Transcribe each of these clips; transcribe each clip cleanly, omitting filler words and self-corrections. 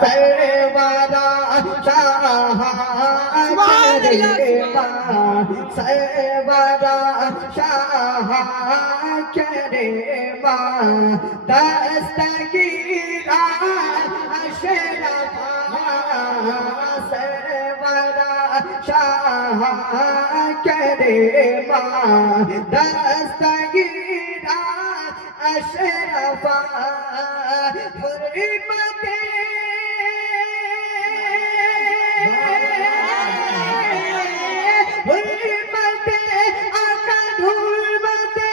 सरवारा शाह सरवारा शाह करेमा दस्तगीरा अशरफा सरवारा शाह करेमा दस्तगीरा अशरफा हुर्मते हुर्मते आका हुर्मते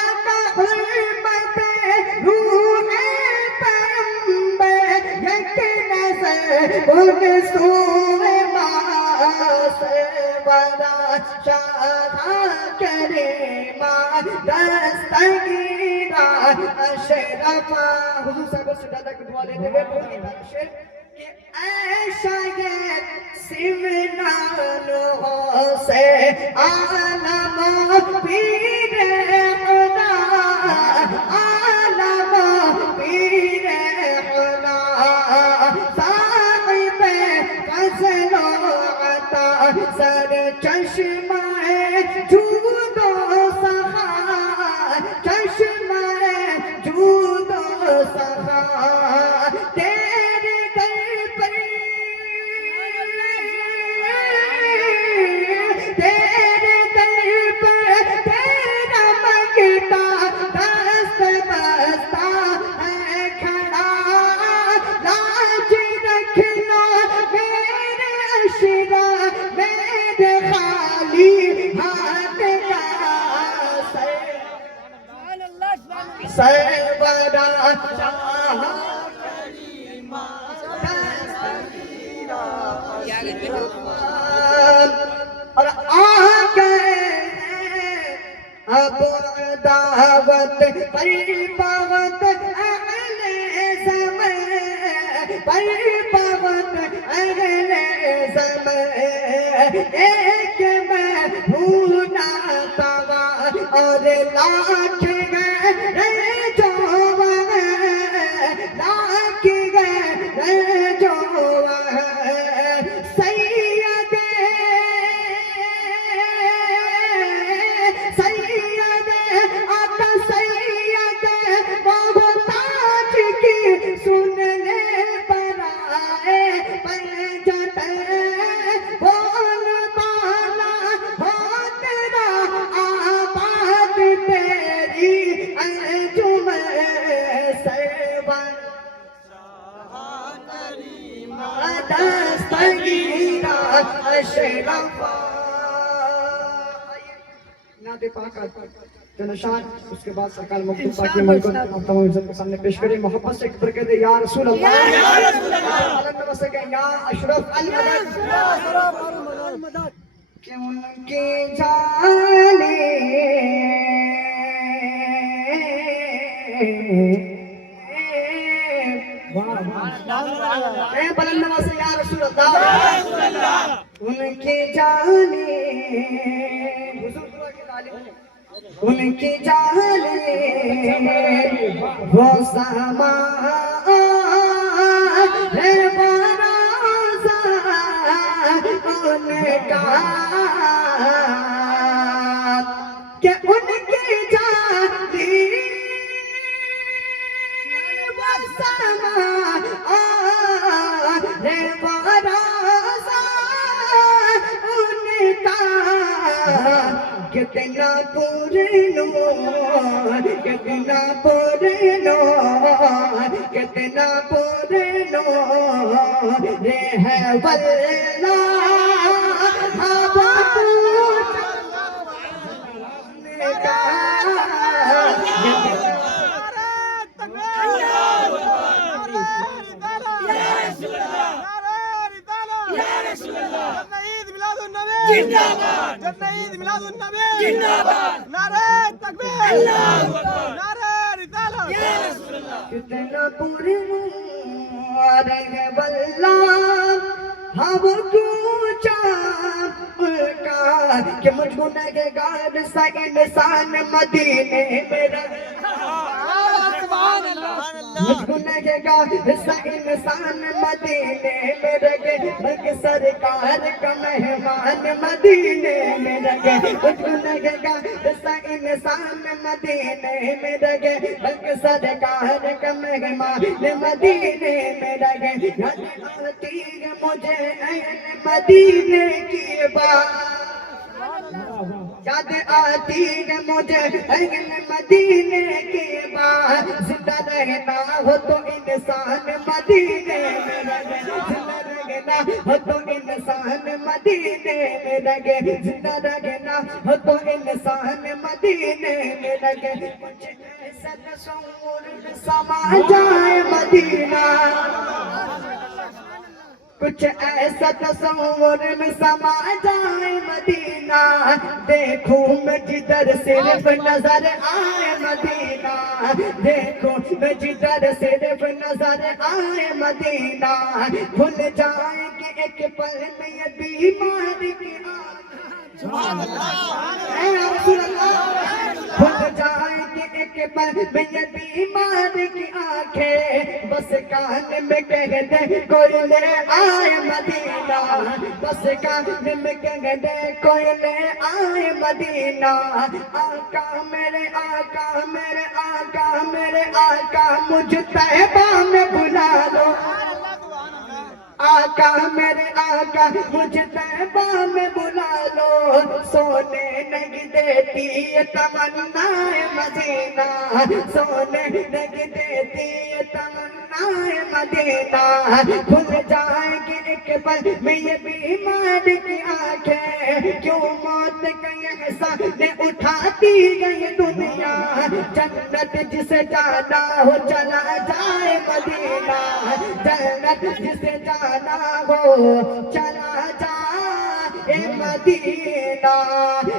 आका हुर्मते रूहे पैगंबर एक नज़र उन सूए मासे बड़ा शाह करीमा दस्तगीरा अशरफा। हुजूर साहब से दादा की दुआ लेते हुए बोलती है शेर कि ऐशा ये सिमनान हो से आलम पीर खुदा आलम पीर खुदा साहिब फजलो अता सर चश्मे जूदो सखा चश्मे जूदो सखा तेरे दर पर तेरे दर पर तेरा मंगता दस्त बस्ता है खड़ा लाज रखना मेरे अशरा मेरे खाली हाथ का सरवरा शाह करीमा दस्तगीरा और आ गए अब दावत पर पावत अगले समय पर पावत अगले समय एक मैं भूना तवा और लाख गए जोवा लाख गए जोवा सैयद सैयद आका सैयद मोहताज की सुनने पर आए पंजत बोल बाला हो तेरा आबाद तेरी अंजुमन सरवर दस्तगीरा अशरफा। नाते पाक जनशान उसके बाद सरकार मखदूम पाक मन को तमाम इज्जत के सामने पेश करें मोहब्बत से एक कहते या रसूल अल्लाह या रसूल अल्लाह से कहें या अशरफ अल मदद कि उनके जाने बुलंद से या रसूल अल्लाह उनके जाने उनकी जाने वो समा है बरासा उनका कि उनकी जाने वो समा है बरासा उनका कितना पुरनो कितना पुरनो कितना पुरनो रे है वल्ला हवा जिंदाबाद ईद मिलादुन नबी जिंदाबाद नारे तकबीर अल्लाहू अकबर नारे रिसालत या रसूल अल्लाह कितना पूरी मुबारक है वल्ला हम पूछा उनका कि मुझको नगेगार सा इंसान मदीने में मुझको लगेगा हिस्सा इंसान मदीने में रखे, बल्कि सरकार का मेहमान मदीने में रखे। मुझको लगेगा हिस्सा इंसान मदीने में रखे, बल्कि सरकार का मेहमान मदीने में रखे। याद आती है मुझे मदीने की बात, याद आती है मुझे मदीने के बाद। जिंदा रहना हो तो इंसान मदीने में लगे, जिंदा रहना हो तो इंसान मदीने में लगे, जिंदा रहना हो तो इंसान मदीने में लगे। कुछ ऐसा तस्वुर समा जाए मदीना, कुछ ऐसा तस्वुर में समा जाए मदीना। देखूं मैं जिधर सिर्फ नजर आए मदीना, देखूं मैं जिधर सिर्फ नजर आए मदीना। भूल जाएंगे एक पल में ये बीमारी की भूल जाएंगे एक पल में ये बीमारी की आंखें। बस कान में कह दे कोई ले आए मदीना, बस कान में कह दे कोई ले आए मदीना। आका मेरे आका मेरे आका मेरे आका मुझ तैबा में बुला लो, आका मेरे आका मुझ तैबा में बुला लो। सोने नहीं देती ये तमन्नाए मदीना, सोने नहीं देती ये तमन्नाए मदीना। भूल जाएंगे एक पल में ये बीमारी की आंखें, क्यों मौत का एहसास ने उठाती गई दुनिया। जन्नत जिसे जाना हो चला जाए मदीना, जन्नत जिसे जाना हो चला जाए मदीना।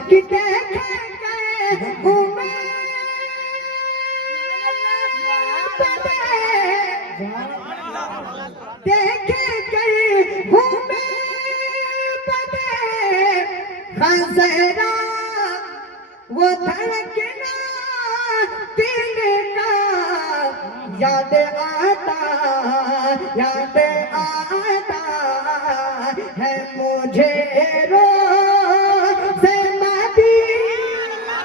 कि देखेंगे हमें देखेंगे हमें खज़रा वो धड़कना दिल का। याद आता है मुझे रोज़ मदीना।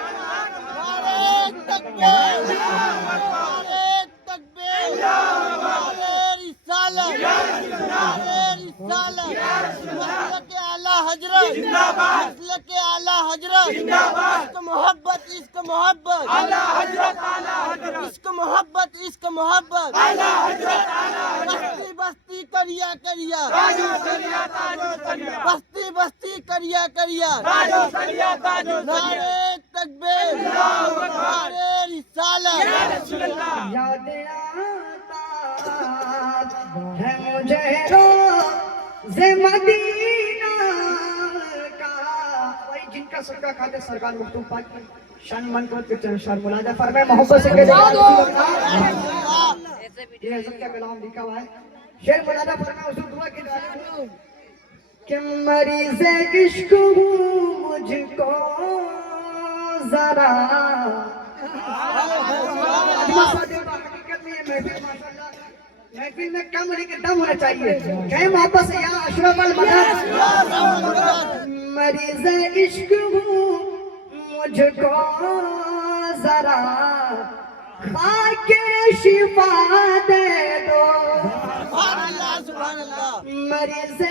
मोहब्बत इश्क मोहब्बत इश्क मोहब्बत इश्क मोहब्बत बस्ती बस्ती करिया करिया बस्ती बस्ती करिया करिया। नारे तकबीर नारे रिसालत। याद आता है मुझे रोज़ मदीना का। वही जिनका सदका खाते सरकार मखदूम पाक की शान मन को शर मुलाजा फरमाए मोहब्बत से ये हज़रत का कलाम लिखा हुआ है। शेर मुलाजा फरमाए उस दुआ की कि मरीज़ इश्क हूँ मुझको जरा महफिल में कम होने के दम होना चाहिए। कहे मोहब्बत से या अशरफ अल मदद। मरीज़ इश्क हूँ मुझको जरा खाके शिफा दे दो। मरीज़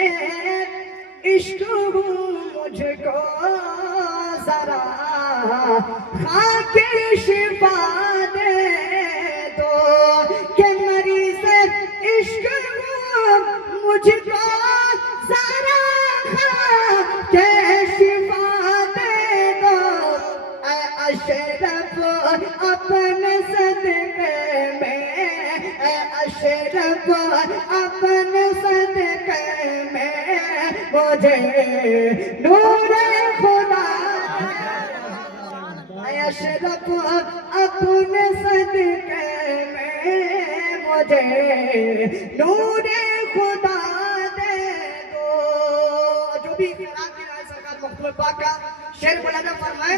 इश्क हूँ मुझको जरा खाके शिफा दे दो। कि मरीज़ इश्क मुझको जरा खाके शिफा दे दो। अशरफ अपने सदके में, अशरफ अपने सदके में मुझे नूर खुदा। अशरफ अपने सदके में मुझे नूर खुदा दे दो। जो भी सरकार मखदूम पाक का शेर मुलाजा फरमाए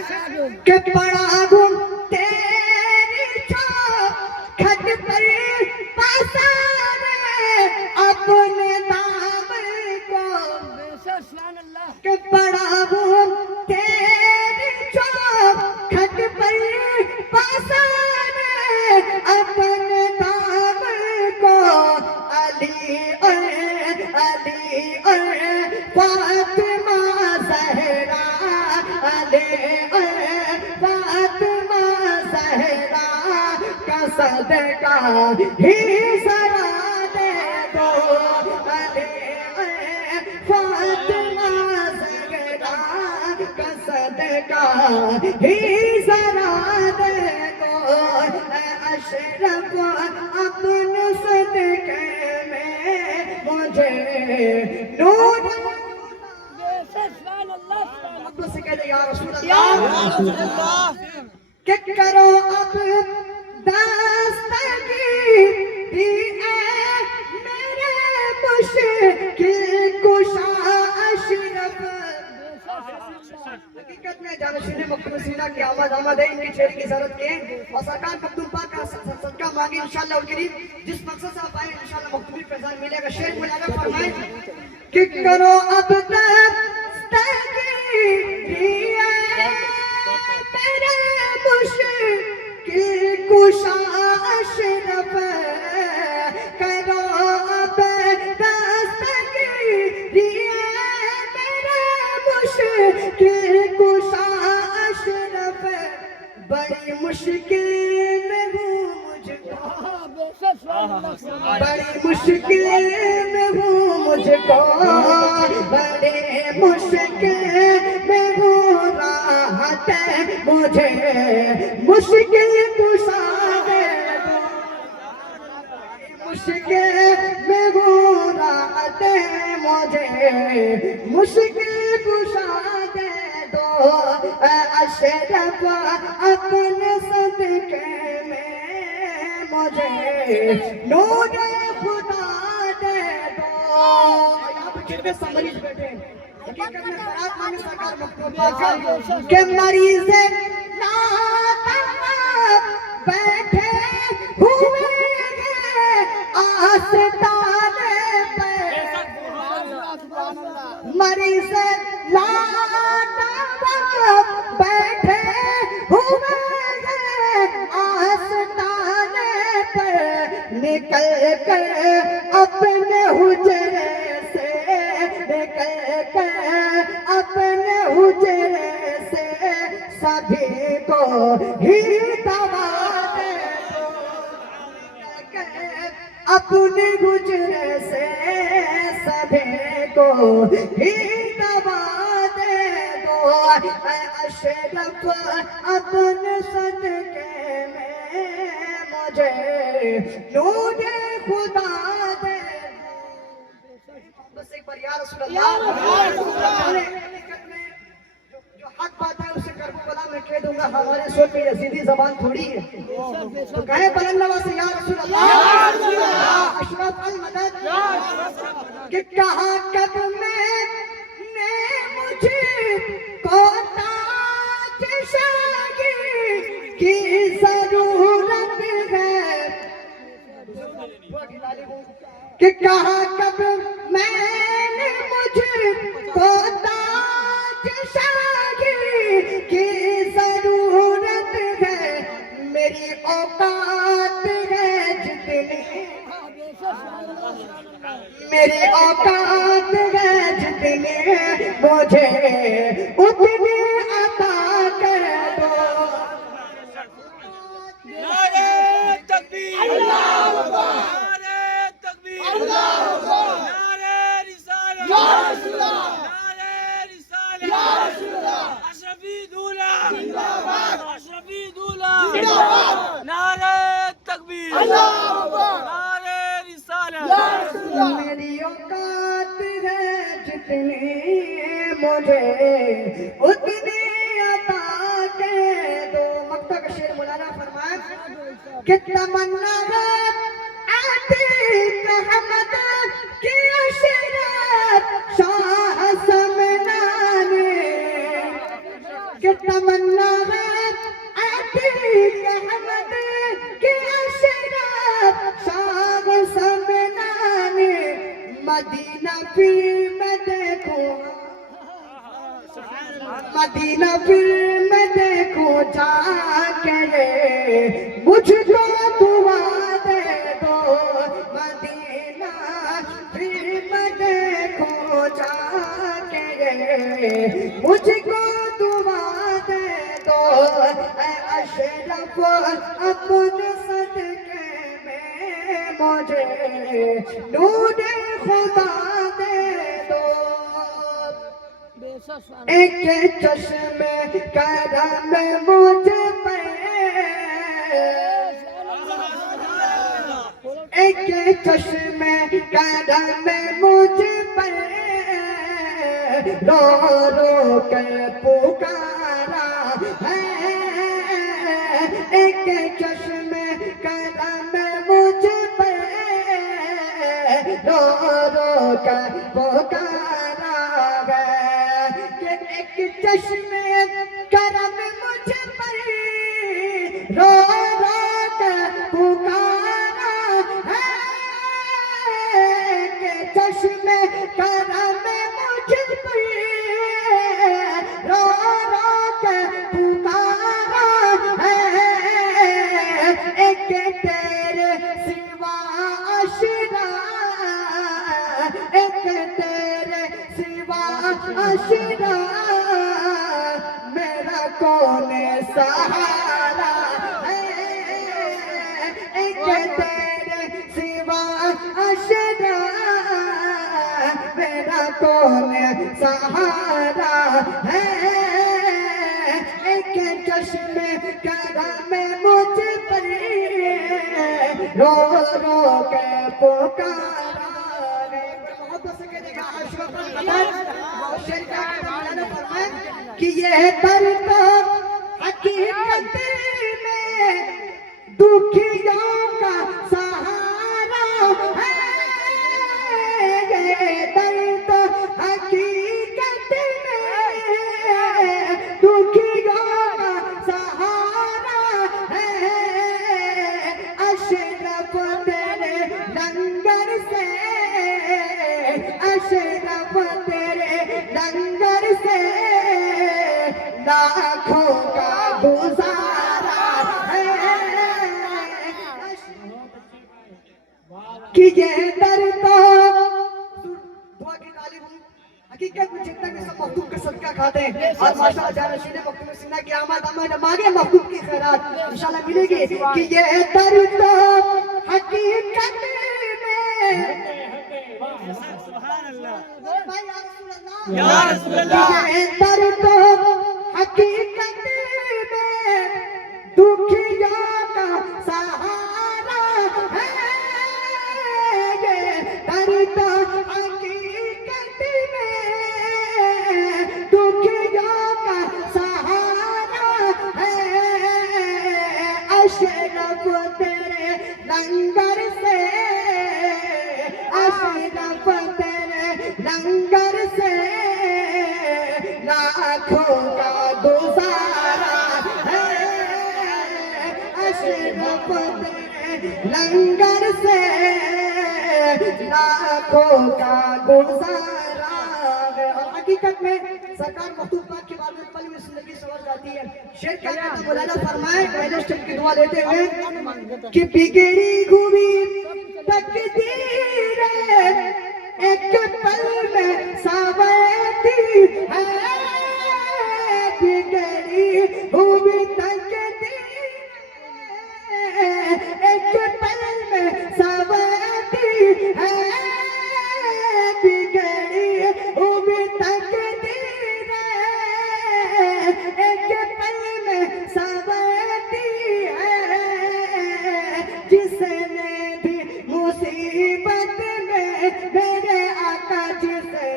कि पड़ा हूँ तेरी छाप अली फातिमा ज़हरा, अली फातिमा ज़हरा का सदका ही ज़रा दे दो, अली फातिमा ज़हरा का सदका ही ज़रा दे दो, अशरफ अपने सदके में मुझे नूर से कह दे या रसूल अल्लाह कि करो अब दस्तगीरी मेरे मुश्किल कुशा अशरफ। हकीकत में जानशीन मखदूम सीना की आमद है इनके चेहरे की ज़रूरत के और सरकार मखदूम पाक का सदका मांगे इंशाअल्लाह और करीब जिस मकसद से आप आए इंशाअल्लाह मखदूमी फैजान मिलेगा। शेर मुलाना फरमाए कि करो अब दस्तगीरी मेरे मुश्किल कुशा अशरफ, करो अब दस्तगीरी मेरे मुश्किल कुशा अशरफ, बड़ी मुश्किल में हूँ मुझको, बड़ी मुश्किल में हूँ मुझको, बड़ी मुश्किल में हूँ राहत मुझे मुश्किल कुशा दे दो, मुश्किल में हूँ राहत मुझे मुश्किल कुशा दे दो, अशरफ अपने सदके में मुझे नूर खुदा दे दो। यहाँ पे कितने मरीज बैठे हैं, हकीकत में बरात मांगे सरकार मखदूम के मरीज बैठे हुए हैं आस्ताने पे, मरीज बैठे हुए हैं आस्ताने पर, निकल कर अपने हुजरे से, निकल कर अपने हुजरे से सभी को ही दवा दे दो, अपने हुजरे से सभी को ही दवा दे दो, अशरफ अपने सदके में मुझे नूर खुदा दे दो। बस एक बार या रसूल अल्लाह, जो हक बात है उसे करबला में कह दूंगा, हमारे सोच में यजीदी जबान थोड़ी है, तो कहे बुलंदवा से या रसूल अल्लाह, अशरफ अल मदद कि कहा कब में ने मुझे को ताज शाही की जरूरत है, कि कहा कब मैंने मुझे को ताज शाही की जरूरत है, मेरी औकात है जितनी, मेरी औकात है जितनी मुझे उतनी अता कर दो। नारे तकबीर, अल्लाहू अकबर, नारे तकबीर, अल्लाहू अकबर, नारे रिसालत, या रसूल अल्लाह, नारे रिसालत, या रसूल अल्लाह, अशरफी दूल्हा जिंदाबाद, अशरफी दूल्हा जिंदाबाद, नारे तकबीर, अल्लाहू अकबर, नारे रिसालत, या रसूल अल्लाह, मेरी औकात है जितनी मुझे उतनी अता के दो। मक्ता का शेर मौलाना फरमाए कि तमन्ना है आतिक अहमद की अशरफ शाह समनाने, कि तमन्ना है आतिक अहमद की अशरफ शाह समनाने, मदीना फिर मैं देखूं, मदीना फिर मैं देखूं जाके मुझको दुआ दे दो, मदीना मुझको दुआ दे दो ऐ अशरफ अपने सदके में मुझे नूर खुदा दे दो। एक चश्मे करम मुझ पे, एक चश्मे करम मुझ पे रो रो के पुकारा है। एक चश्मे करम मुझ पे रो रो के पुकारा है। कि एक चश्मे करम मुझ पर रो रो के पुकारा है। कि चश्मे करम मुझ पर रो रो के पुकारा है। एक तेरे सिवा आशिरा, एक तेरे सिवा आशिरा मेरा कौन सहारा है। एक तेरे सिवा आशिरा मेरा कौन सहारा है। एक चश्मे करम मुझ पर रो रो के पुकारा। कि ये दर्द हकीकत में दुखियों का सहारा है। ये दर्द हकीकत में दुखियों का सहारा है। अशरफ तेरे लंगर से, अशरफ तेरे लंगर से लाखों का गुजारा है। कि ये दर्द दुआ की तालीम हकीकत में जितना भी सब मखदूम का सदका खाते हैं और माशाअल्लाह जा रशीद मखदूम सिन्हा की आमद मांगे मखदूम की खैरात इंशाल्लाह मिलेगी। कि ये दर्द हकीकत में या रसूल अल्लाह, ये दर्द हकीकत में दुखियों का सहारा है। ये दर्द हकीकत में दुखियों का सहारा है। अशरफ तेरे लंगर से, अशरफ तेरे लंगर से लाखों का गुजारा है। अशरफ तेरे लंगर से लाखों का गुजारा है। और हकीकत में सरकार मखदूम पाक के बारे में पल में जिंदगी संवर जाती है। शेर क्या कहता है मौलाना फरमाए पहले स्टेप की दुआ लेते हुए कि बिगड़ी हुई तकदीर एक पल में संवरती है। बिगड़ी हुई तकदीर एक पल में संवरती है। बिगड़ी हुई तकदीर एक पल में संवरती है। जिसने भी मुसीबत में मेरे आका, जिसने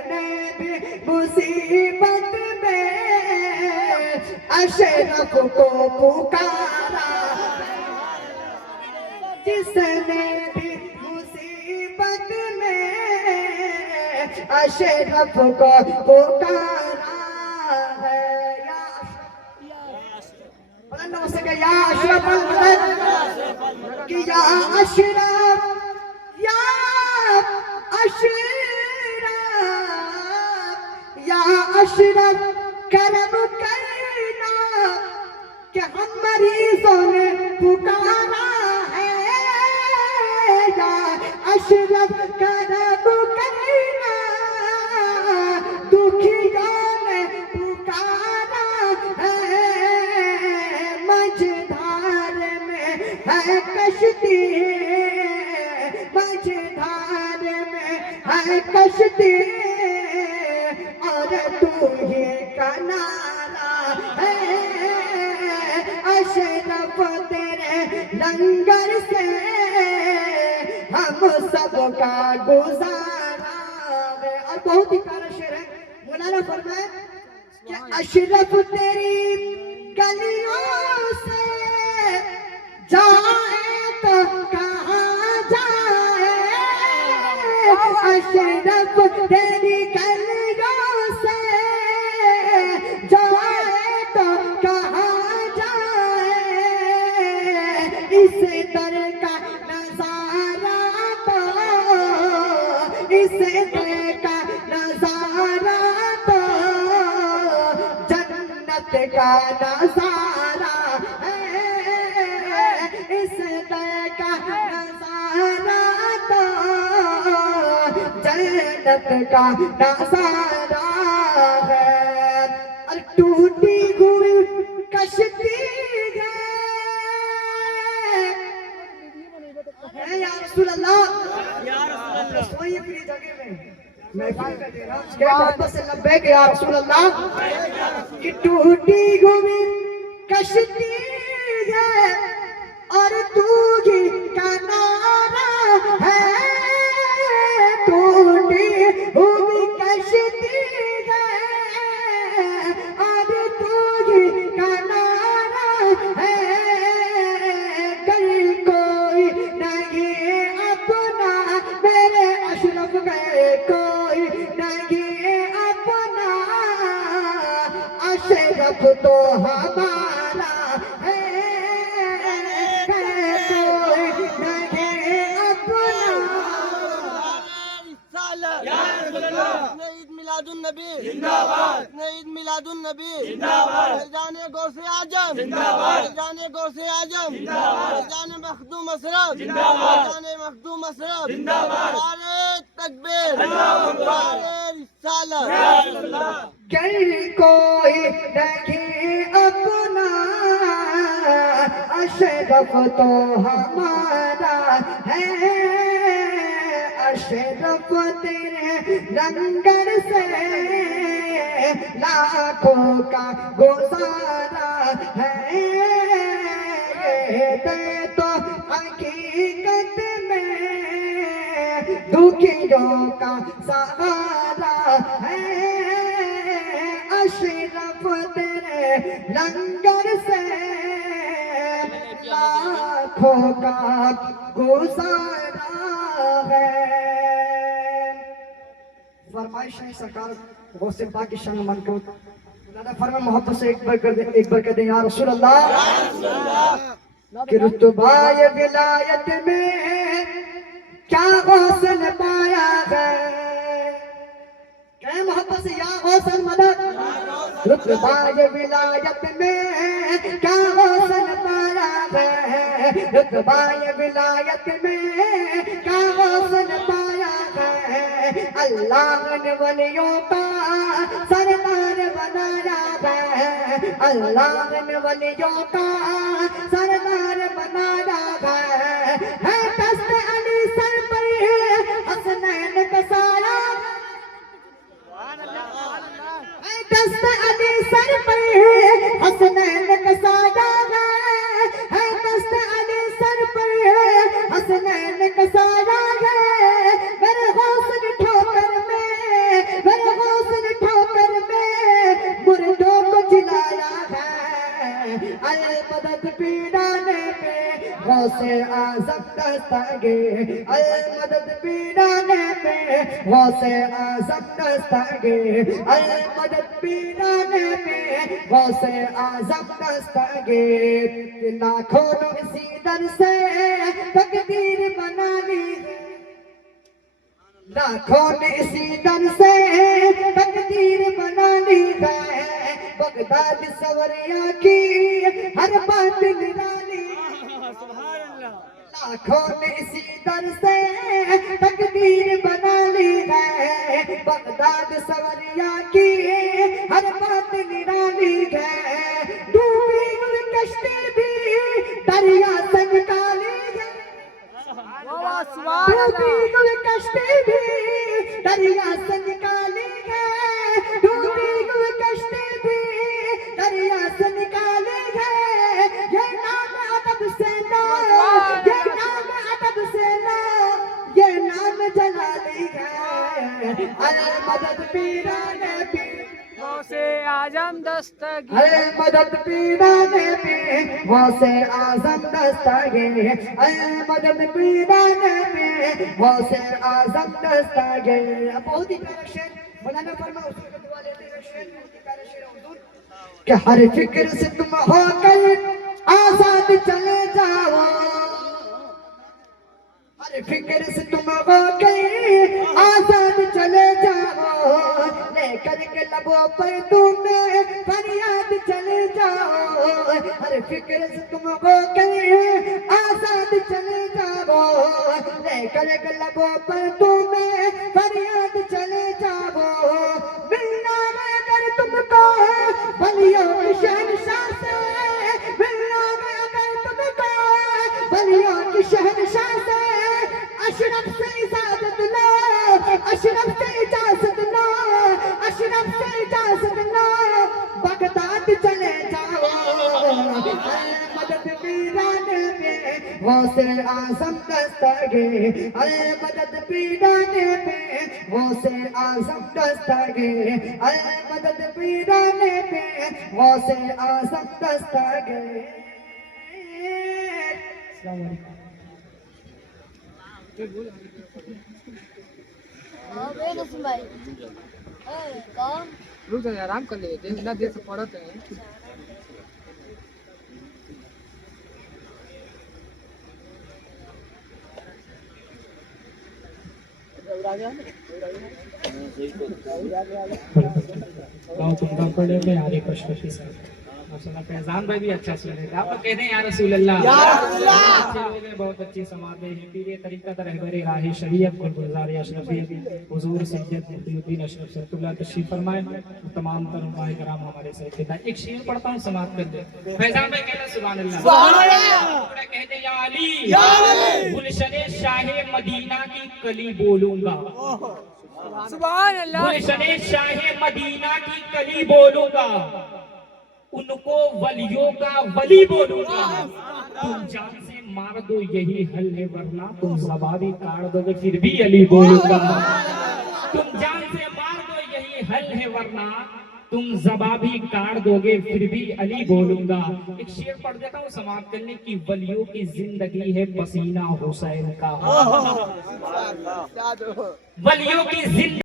भी मुसीबत में अशरफ को पुकारा, जिसने भी मुसीबत में अशरफ को पुकारा है। या अशरफ कि या अशरफ, या अशरफ, या अशरफ करम करना कि हम मरीजों ने पुकारा है। या अशरफ करम करना दुखियों ने है कश्ती और तू ही किनारा है। अशरफ तेरे लंगर से हम सबका गुजारा है। और बहुत ही प्यारा शेर है, मौलाना फरमाए कि अशरफ तेरी गलियों से जाए तो कहाँ जाए। अशरफ तेरी गलियों से जाए तो कहाँ जाए। इस दर का नजारा तो, इस दर का नजारा तो जन्नत का नजारा है। इस दर का नजारा तो जन्नत का नजारा है। और टूटी हुई कश्ती है या रसूल अल्लाह, या रसूल अल्लाह, सोइए अपनी जगह में, मैं बात कर दे रहा हूँ क्या मोहब्बत से लब्बैक या रसूल अल्लाह। कि टूटी हुई कश्ती है और तू ही किनारा है। टूटी हुई कश्ती है और तू ही किनारा है। कल कोई नहीं अपना मेरे अशरफ गए, कोई नहीं अपना अशरफ तो हमारा है। कोई नहीं अपना। या रसूल अल्लाह, ईद मिलादुन नबी जिंदाबाद, ईद मिलादुन नबी जिंदाबाद, जाने गौसे आजम जिंदाबाद, जाने गौसे आजम जिंदाबाद, जाने मखदूम असरफ जिंदाबाद, जाने मखदूम असरफ जिंदाबाद, नारे तकबीर अल्लाहु अकबर, नारे रिसालत। या रसूल अल्लाह, कल कोई नहीं अपना अशरफ तो हमारा है। अशरफ तेरे लंगर से लाखों का गुजारा है। ये तो हकीकत में दुखियों का सहारा है। अशरफ तेरे लंगर से लाखों का गुजारा है। फरमाइश है सरकार गौसे पाक की शान मन को फरमा मोहब्बत से एक बार कर दे या रसूल अल्लाह। कि रुतबाए विलायत में क्या गौसल पाया है। क्या मोहब्बत से या गौसल मदद। रुतबाए विलायत में क्या गौसल पाया है। रुतबाए विलायत में क्या गौसल पाया है। अल्लाह ने वलियों का सरदार बनाया है। अल्लाह ने वलियों का सरदार बनाया है। दस्त अली सर पर हसनैन का साया। दस्त अली सर पर हसनैन का साया है। दस्त अली सर पर हसनैन का साया है। मेरे हौसले ठोकर में, मेरे हौसले ठोकर में मुर्दों को जिलाया है। अल मदद पीड़ाने में गौसे आजम दस्तगे। अल मदद पीड़ाने में गौसे आजम दस्तगे। अल मदद पीड़ाने में गौसे आजम दस्तगे। लाखों ने इसी दर से तकदीर बना ली। लाखों ने इसी दर से तकदीर बना ली है। बगदाद सवरिया की हर बात निराली। सुभान अल्लाह, लाखों ने इसी दर से तकदीर बना ली है। बगदाद सवरिया की हर बात निराली है। डूबी हुई कश्ती भी दरिया से निकाली है। डूबी हुई कश्ती भी दरिया से निकाली गए, डूबी हुई कश्ती भी दरिया से निकाली गए। ये नाम अदब से लो, ये नाम अदब से लो, ये नाम जलाली है। अरे मदद पीराने पीर, गौसे आजम दस्तगीर, अरे मदद पीराने पे वो से आजम दस्तगीर, अरे मदद पीराने पे वो से आजम दस्तगीर। बहुत ही प्यारा शेर मौलाना फरमा उसी का दुआ लेते हैं। शेर बहुत ही प्यारा शेर है हुजूर कि हर फिक्र से तुम होकर आजाद चले जाओ, हर फिक्र से तुम होकर आजाद चले जाओ, लेकर के लबों पर तुम्हें फरियाद चले जाओ। हर फिक्र से तुम होकर आजाद चले जाओ, लेकर के लबों पर तुम्हें फरियाद चले जाओ। मिलना है अगर तुमको बलियों की शहंशाह से, मिलना है अगर तुमको बलियों की शहंशाह से, अशरफ से इजाजत लो, अशरफ से इजाजत लो, अशरफ से इजाजत लो, बगदाद चले जाओ। मदद पीराने में वो से आजम दस्तगीर, अरे मदद पीराने में वो से आजम दस्तगीर, अरे मदद पीराने में वो से आजम दस्तगीर। अस्सलाम वालेकुम। रुक जा, आराम कर ले, देख ना देर से पढ़ते हैं। पढ़े में आगे प्रश्न के साथ माशाल्लाह फैजान भाई भी अच्छा सुन रहे थे। आप लोग कहते हैं या रसूल अल्लाह, अच्छे लोग हैं, बहुत अच्छी समाते हैं। पीरे तरीक़त रहबरे राह शरीयत गुलजार अशरफियत हुजूर सैयद मुफ्तीउद्दीन अशरफ सरकुल्लाह तशरीफ फरमाए। तमाम तरह कराम हमारे साथ थे। एक शेर पढ़ता हूँ, समाप्त कर दे। फैजान भाई कहना सुभान अल्लाह, सुभान अल्लाह। कहते या अली, या अली, गुलशने शाहे मदीना की कली बोलूंगा, सुभान अल्लाह, गुलशने शाहे मदीना की कली बोलूंगा, उनको वलियों का वली बोलूंगा। तुम जान से मार दो यही हल है, वरना तुम ज़बानी काट दोगे फिर भी अली बोलूंगा। तुम जान से मार दो यही हल है, वरना तुम ज़बानी काट दोगे फिर भी अली बोलूंगा। एक शेर पढ़ देता हूँ समाप्त करने की। वलियों की जिंदगी है पसीना हुसैन का, वलियों की जिंदगी